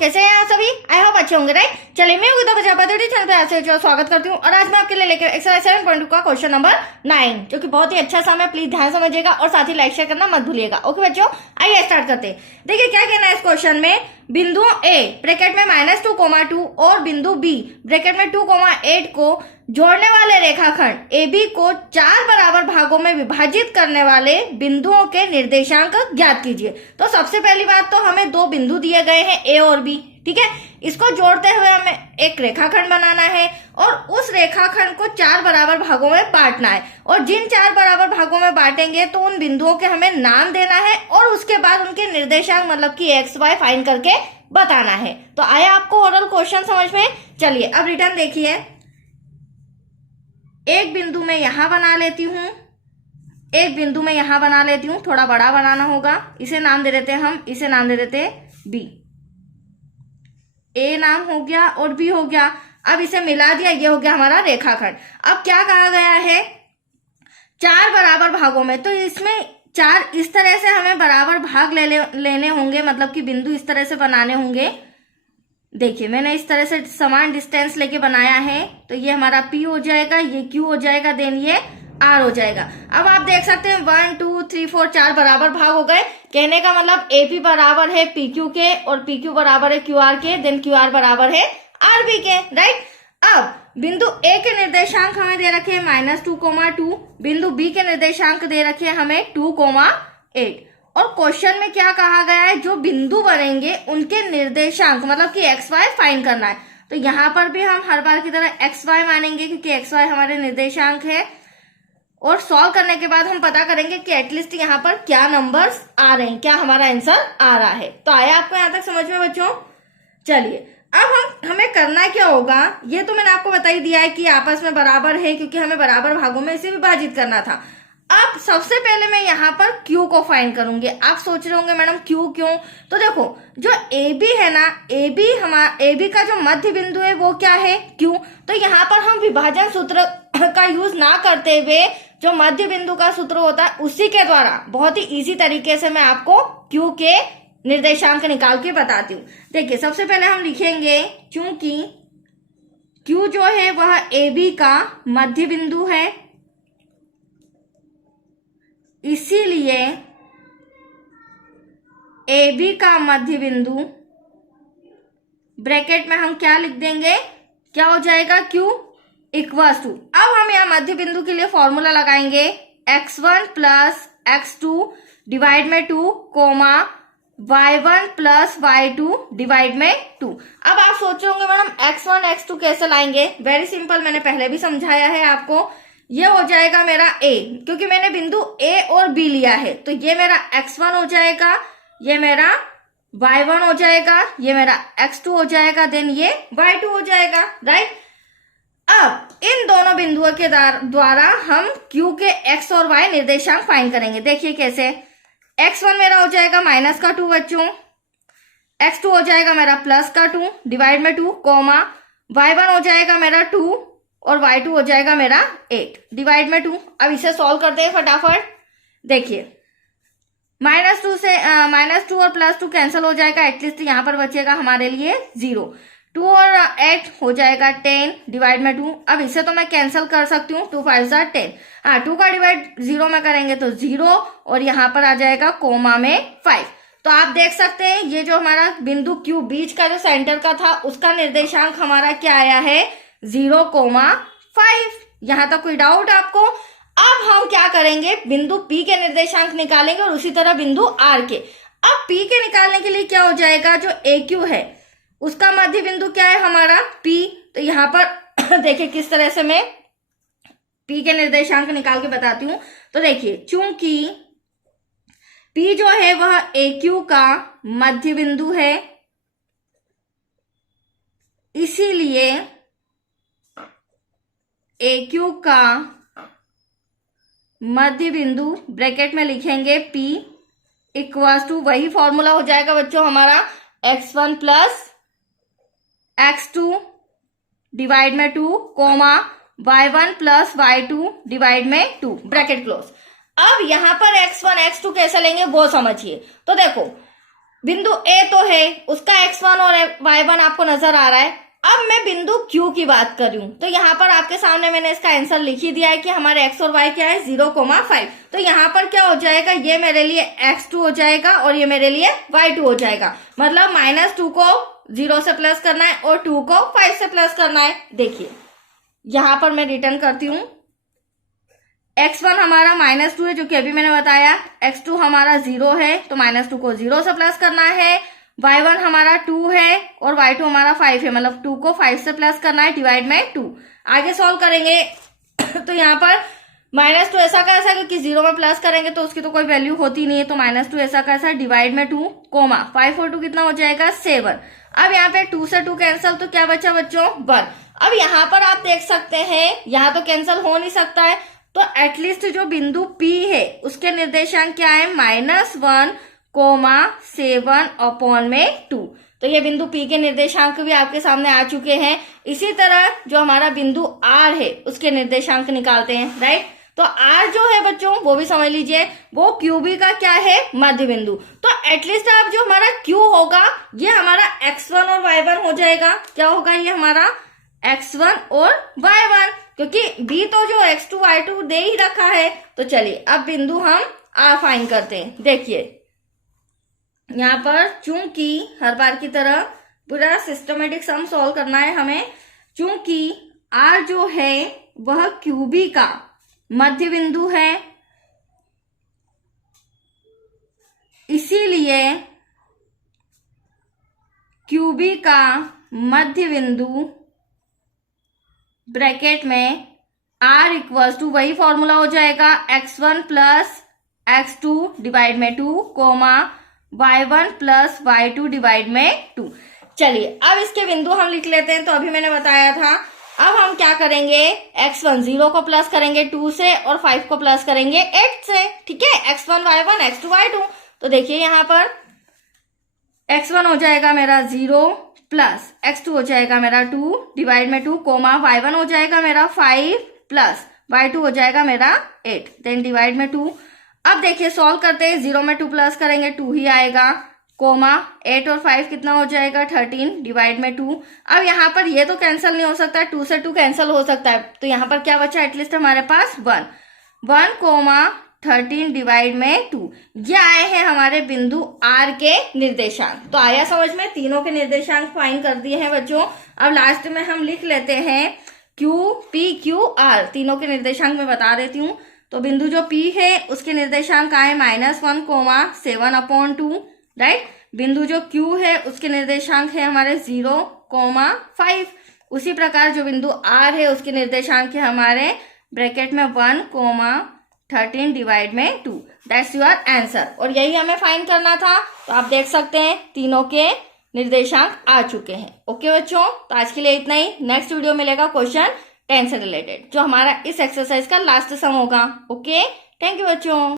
कैसे हैं आप सभी? आई होप अच्छे होंगे राइट। चलिए मैं गीता प्रजापति चैनल पे आपसे जो स्वागत करती हूँ और आज मैं आपके लिए लेकर एक्सरसाइज 7.2 का क्वेश्चन नंबर 9 जो कि बहुत ही अच्छा सा है, प्लीज ध्यान समझिएगा और साथ ही लाइक शेयर करना मत भूलिएगा। ओके बच्चों, आइए स्टार्ट करते हैं। देखिए क्या कहना है इस क्वेश्चन में, बिंदु ए ब्रैकेट में -2,2 और बिंदु बी ब्रैकेट में 2,8 को जोड़ने वाले रेखाखंड ए बी को 4 बराबर भागों में विभाजित करने वाले बिंदुओं के निर्देशांक ज्ञात कीजिए। तो सबसे पहली बात तो हमें दो बिंदु दिए गए हैं ए और बी, ठीक है। इसको जोड़ते हुए हमें एक रेखाखंड बनाना है और उस रेखाखंड को 4 बराबर भागों में बांटना है और जिन 4 बराबर भागों में बांटेंगे तो उन बिंदुओं के हमें नाम देना है और उसके बाद उनके निर्देशांक मतलब कि एक्स वाई फाइंड करके बताना है। तो आया आपको ओरल क्वेश्चन समझ में? चलिए अब रिटर्न देखिए। एक बिंदु में यहां बना लेती हूं, एक बिंदु में यहां बना लेती हूं, थोड़ा बड़ा बनाना होगा। इसे नाम दे देते हैं हम, इसे नाम दे देते हैं बी। ए नाम हो गया और बी हो गया। अब इसे मिला दिया, ये हो गया हमारा रेखाखंड। अब क्या कहा गया है, 4 बराबर भागों में, तो इसमें 4 इस तरह से हमें बराबर भाग लेने होंगे, मतलब कि बिंदु इस तरह से बनाने होंगे। देखिए मैंने इस तरह से समान डिस्टेंस लेके बनाया है, तो ये हमारा P हो जाएगा, ये Q हो जाएगा, देन ये R हो जाएगा। अब आप देख सकते हैं 1 2 3 4 4 बराबर भाग हो गए। कहने का मतलब AP बराबर है PQ के और PQ बराबर है QR के, देन QR बराबर है RB के, राइट। अब बिंदु A के निर्देशांक हमें दे रखे हैं -2,2, बिंदु B के निर्देशांक दे रखे हैं हमें 2,8 और क्वेश्चन में क्या कहा गया है, जो बिंदु बनेंगे उनके निर्देशांक मतलब कि एक्स वाई फाइंड करना है। तो यहाँ पर भी हम हर बार की तरह एक्स वाई मानेंगे क्योंकि एक्स वाई हमारे निर्देशांक है और सॉल्व करने के बाद हम पता करेंगे कि एटलीस्ट यहाँ पर क्या नंबर्स आ रहे हैं, क्या हमारा आंसर आ रहा है। तो आया आपको यहाँ तक समझ में बच्चों? चलिए अब हमें करना क्या होगा, ये तो मैंने आपको बता ही दिया है कि आपस में बराबर है क्योंकि हमें बराबर भागों में इसे विभाजित करना था। अब सबसे पहले मैं यहाँ पर Q को फाइंड करूंगी। आप सोच रहे होंगे मैडम Q क्यों? तो देखो जो AB है ना, AB का जो मध्य बिंदु है वो क्या है, Q। तो यहाँ पर हम विभाजन सूत्र का यूज ना करते हुए जो मध्य बिंदु का सूत्र होता है उसी के द्वारा बहुत ही इजी तरीके से मैं आपको Q के निर्देशांक निकाल के बताती हूँ। देखिए सबसे पहले हम लिखेंगे, चूंकि Q जो है वह AB का मध्य बिंदु है, इसीलिए AB का मध्य बिंदु ब्रैकेट में हम क्या लिख देंगे, क्या हो जाएगा, Q इक्वल्स टू। अब हम यहाँ मध्य बिंदु के लिए फॉर्मूला लगाएंगे x1 प्लस x2 डिवाइड में 2 coma y1 plus y2 divide में 2। अब आप सोच रहे होंगे मैडम x1 x2 कैसे लाएंगे? वेरी सिंपल, मैंने पहले भी समझाया है आपको। ये हो जाएगा मेरा A, क्योंकि मैंने बिंदु A और B लिया है, तो ये मेरा x1 हो जाएगा, ये मेरा y1 हो जाएगा, ये मेरा x2 हो जाएगा, देन ये y2 हो जाएगा, राइट। अब इन दोनों बिंदुओं के द्वारा हम Q के x और y निर्देशांक फाइंड करेंगे। देखिए कैसे, x1 मेरा हो जाएगा -2 बच्चों, x2 हो जाएगा मेरा +2 डिवाइड में 2 कोमा y1 हो जाएगा मेरा 2 और y2 हो जाएगा मेरा 8 डिवाइड में 2। अब इसे सॉल्व करते हैं फटाफट। देखिए -2 से -2 और +2 कैंसिल हो जाएगा, एटलीस्ट यहाँ पर बचेगा हमारे लिए 0। 2 और 8 हो जाएगा 10 डिवाइड में 2। अब इसे तो मैं कैंसिल कर सकती हूँ, 2 5 10। हाँ, 2 का डिवाइड 0 में करेंगे तो 0 और यहाँ पर आ जाएगा कोमा में 5। तो आप देख सकते हैं ये जो हमारा बिंदु Q बीच का जो सेंटर का था उसका निर्देशांक हमारा क्या आया है, 0,5। यहां तक कोई डाउट आपको? अब हम क्या करेंगे, बिंदु P के निर्देशांक निकालेंगे और उसी तरह बिंदु R के। अब P के निकालने के लिए क्या हो जाएगा, जो AQ है उसका मध्य बिंदु क्या है हमारा P। तो यहां पर देखिए किस तरह से मैं P के निर्देशांक निकाल के बताती हूँ। तो देखिए चूंकि P जो है वह AQ का मध्य बिंदु है, इसीलिए AQ का मध्य बिंदु ब्रैकेट में लिखेंगे P इक्वल्स टू, वही फॉर्मूला हो जाएगा बच्चों हमारा x1 प्लस x2 डिवाइड में 2 coma y1 plus y2 divide में 2 ब्रैकेट क्लोज। अब यहां पर x1 x2 कैसे लेंगे वो समझिए। तो देखो बिंदु ए तो है, उसका x1 और y1 आपको नजर आ रहा है। अब मैं बिंदु Q की बात कर रही हूं, तो यहाँ पर आपके सामने मैंने इसका आंसर लिख ही दिया है कि हमारे x और y क्या है 0,5। तो यहाँ पर क्या हो जाएगा, ये मेरे लिए x2 हो जाएगा और ये मेरे लिए y2 हो जाएगा। मतलब -2 को 0 से प्लस करना है और 2 को 5 से प्लस करना है। देखिए यहाँ पर मैं रिटर्न करती हूँ, x1 हमारा -2 है जो कि अभी मैंने बताया, x2 हमारा 0 है तो -2 को 0 से प्लस करना है, y1 हमारा 2 है और y2 हमारा 5 है, मतलब 2 को 5 से प्लस करना है, डिवाइड में 2। आगे सॉल्व करेंगे तो यहाँ पर -2 ऐसा का ऐसा, क्योंकि 0 में प्लस करेंगे तो उसकी तो कोई वैल्यू होती नहीं है, तो -2 ऐसा का ऐसा, डिवाइड में 2, कोमा 5 और 2 कितना हो जाएगा 7। अब यहाँ पे 2 से 2 कैंसिल, तो क्या बचा बच्चों 1। अब यहाँ पर आप देख सकते हैं यहाँ तो कैंसिल हो नहीं सकता है, तो एटलीस्ट जो बिंदु P है उसके निर्देशांक क्या है -1,7/2। तो ये बिंदु P के निर्देशांक भी आपके सामने आ चुके हैं। इसी तरह जो हमारा बिंदु R है उसके निर्देशांक निकालते हैं, राइट। तो R जो है बच्चों वो भी समझ लीजिए, वो QB का क्या है मध्य बिंदु। तो एटलीस्ट अब जो हमारा Q होगा ये हमारा x1 और y1 हो जाएगा। क्या होगा ये हमारा x1 और y1, क्योंकि B तो जो x2 y2 दे ही रखा है। तो चलिए अब बिंदु हम R फाइंड करते हैं। देखिए यहाँ पर चूंकि हर बार की तरह पूरा सिस्टमेटिक सम सॉल्व करना है हमें, चूंकि R जो है वह QB का मध्य बिंदु है, इसीलिए QB का मध्य बिंदु ब्रैकेट में R इक्वल्स टू वही फॉर्मूला हो जाएगा x1 प्लस x2 डिवाइड में 2, coma y1 plus y2 divide में 2। चलिए अब इसके बिंदु हम लिख लेते हैं। तो अभी मैंने बताया था, अब हम क्या करेंगे, x1 0 को प्लस करेंगे 2 से और 5 को प्लस करेंगे 8 से, ठीक है, x1 y1 x2 y2। तो देखिए यहाँ पर x1 हो जाएगा मेरा 0 प्लस x2 हो जाएगा मेरा 2 डिवाइड में 2, कोमा y1 हो जाएगा मेरा 5 प्लस y2 हो जाएगा मेरा 8, देन डिवाइड में 2। अब देखिए सॉल्व करते हैं, 0 में 2 प्लस करेंगे 2 ही आएगा, कोमा 8 और 5 कितना हो जाएगा 13 डिवाइड में 2। अब यहाँ पर ये तो कैंसिल नहीं हो सकता, 2 से 2 कैंसिल हो सकता है, तो यहाँ पर क्या बचा एटलीस्ट हमारे पास 1 कोमा 13 डिवाइड में 2। ये आए हैं हमारे बिंदु R के निर्देशांक। तो आया समझ में, तीनों के निर्देशांक फाइंड कर दिए हैं बच्चों। अब लास्ट में हम लिख लेते हैं Q P Q R, तीनों के निर्देशांक मैं बता देती हूँ। तो बिंदु जो P है उसके निर्देशांक आए -1,7/2, राइट। बिंदु जो Q है उसके निर्देशांक है हमारे 0,5। उसी प्रकार जो बिंदु R है उसके निर्देशांक है हमारे ब्रैकेट में 1,13 डिवाइड में 2। That's your answer. और यही हमें फाइंड करना था। तो आप देख सकते हैं तीनों के निर्देशांक आ चुके हैं। ओके बच्चों, तो आज के लिए इतना ही। नेक्स्ट वीडियो मिलेगा क्वेश्चन 10 से रिलेटेड, जो हमारा इस एक्सरसाइज का लास्ट सम होगा। ओके, थैंक यू बच्चों।